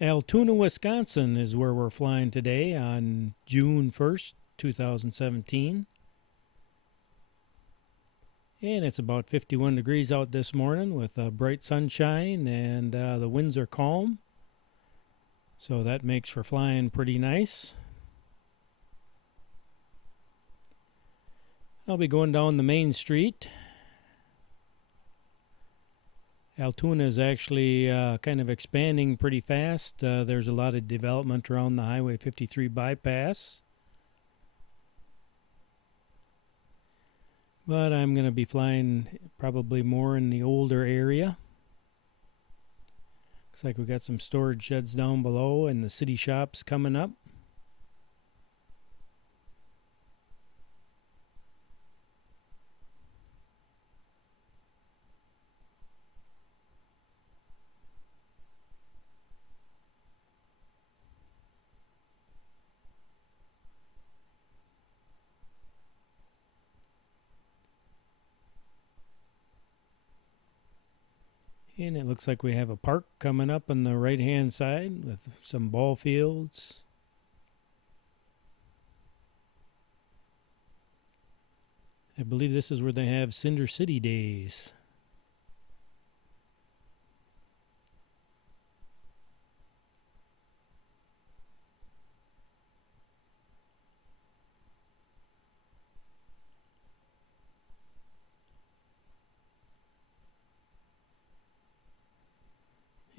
Altoona, Wisconsin is where we're flying today on June 1st, 2017. And it's about 51 degrees out this morning with bright sunshine, and the winds are calm. So that makes for flying pretty nice. I'll be going down the main street. Altoona is actually kind of expanding pretty fast. There's a lot of development around the Highway 53 bypass. But I'm going to be flying probably more in the older area. Looks like we got some storage sheds down below and the city shops coming up. And it looks like we have a park coming up on the right hand side with some ball fields. I believe this is where they have Cinder City Days.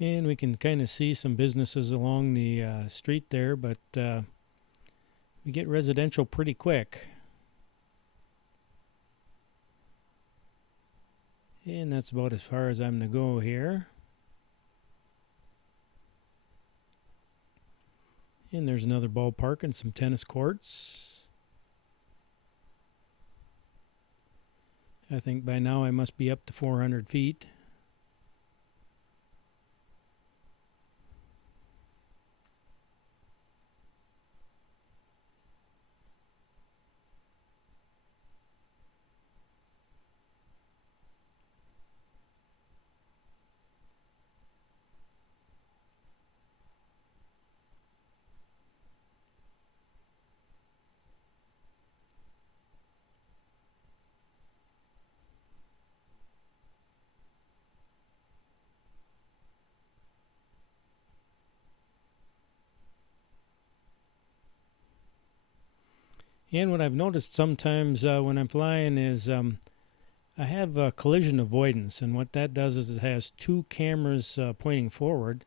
And we can kind of see some businesses along the street there, but we get residential pretty quick. And that's about as far as I'm going to go here. And there's another ballpark and some tennis courts. I think by now I must be up to 400 feet. And what I've noticed sometimes when I'm flying is I have collision avoidance, and what that does is it has two cameras pointing forward,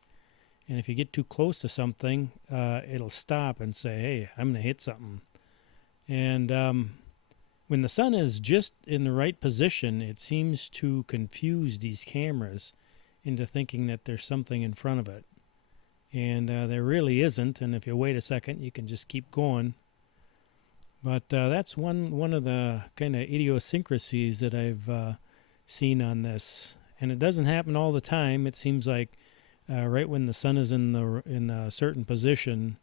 and if you get too close to something, it'll stop and say, hey, I'm going to hit something. And when the sun is just in the right position, it seems to confuse these cameras into thinking that there's something in front of it. And there really isn't, and if you wait a second, you can just keep going. But that's one of the kind of idiosyncrasies that I've seen on this, and it doesn't happen all the time. It seems like right when the sun is in a certain position,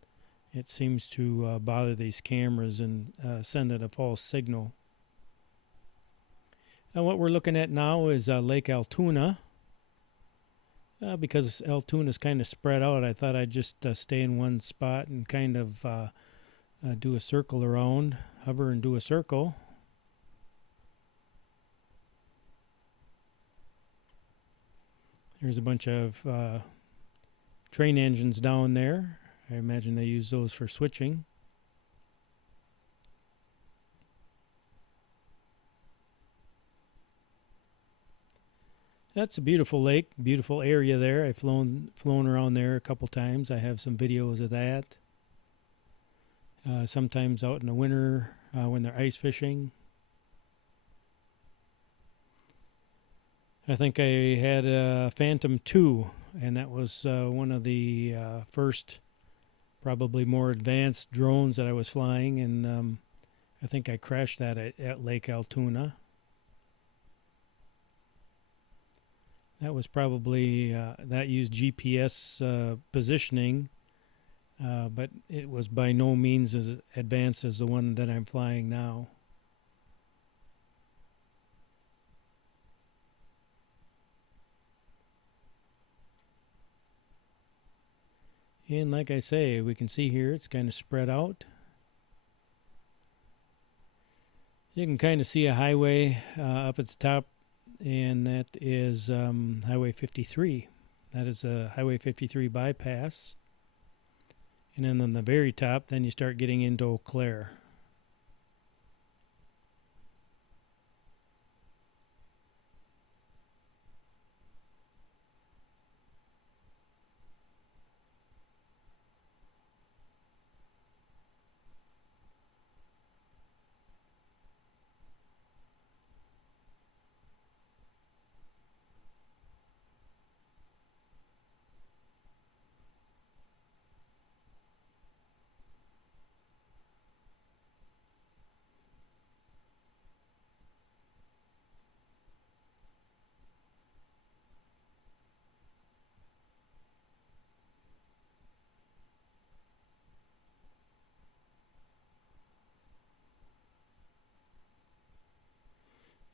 it seems to bother these cameras and send it a false signal. Now what we're looking at now is Lake Altoona. Because Altoona is kind of spread out, I thought I'd just stay in one spot and kind of do a circle around, hover and do a circle. There's a bunch of train engines down there. I imagine they use those for switching. That's a beautiful lake, beautiful area there. I've flown around there a couple times. I have some videos of that. Sometimes out in the winter when they're ice fishing. I think I had a Phantom 2, and that was one of the first, probably more advanced drones that I was flying, and I think I crashed that at Lake Altoona. That was probably, that used GPS positioning, but it was by no means as advanced as the one that I'm flying now. And like I say, we can see here it's kind of spread out. You can kind of see a highway up at the top, and that is Highway 53. That is a Highway 53 bypass. And then on the very top, then you start getting into Eau Claire.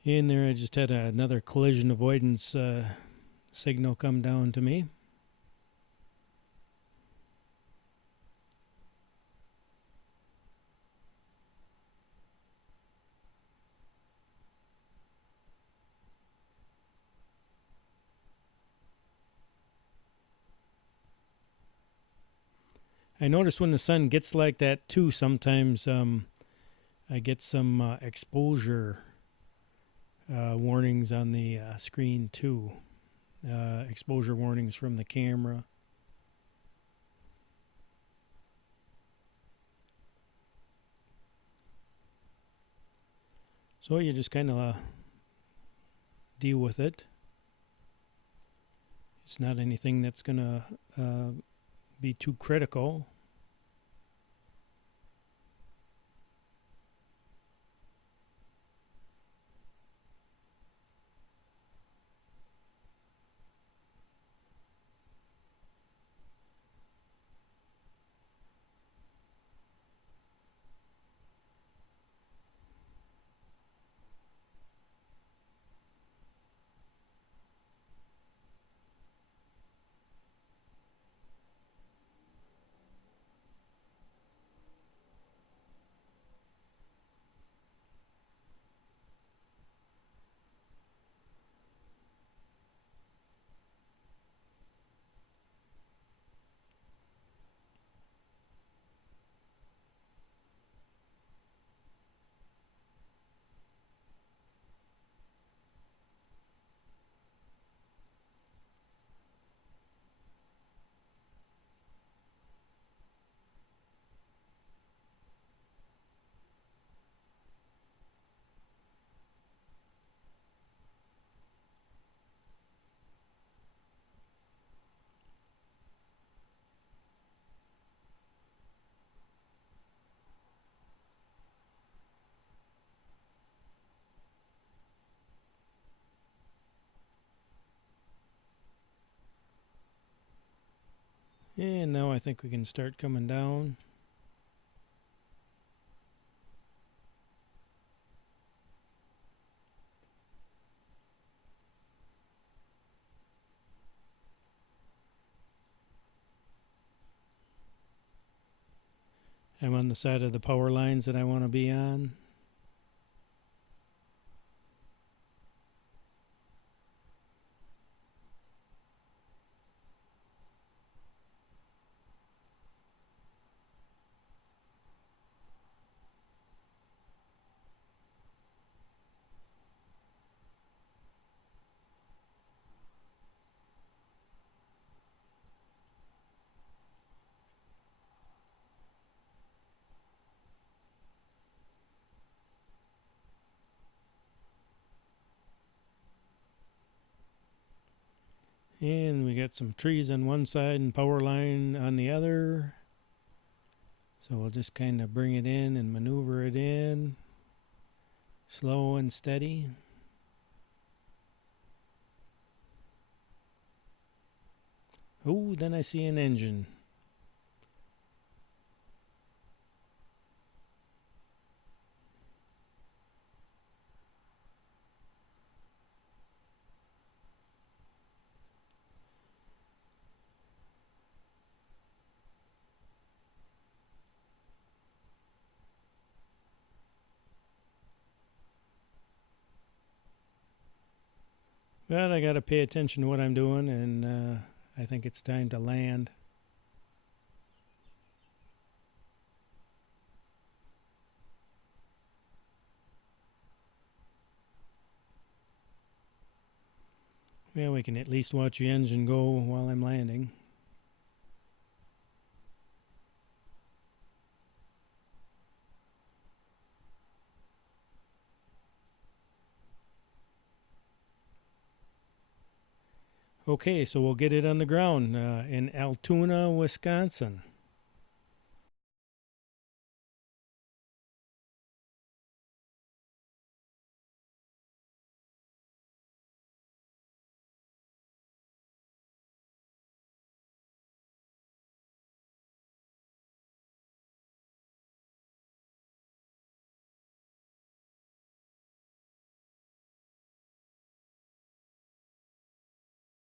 In there, I just had another collision avoidance signal come down to me. I notice when the sun gets like that too, sometimes I get some exposure warnings on the screen too. Exposure warnings from the camera. So you just kind of deal with it. It's not anything that's going to be too critical. And now I think we can start coming down. I'm on the side of the power lines that I want to be on. And we got some trees on one side and power line on the other. So we'll just kind of bring it in and maneuver it in. Slow and steady. Oh, then I see an engine. But I got to pay attention to what I'm doing, and I think it's time to land. Well, we can at least watch the engine go while I'm landing. Okay, so we'll get it on the ground in Altoona, Wisconsin.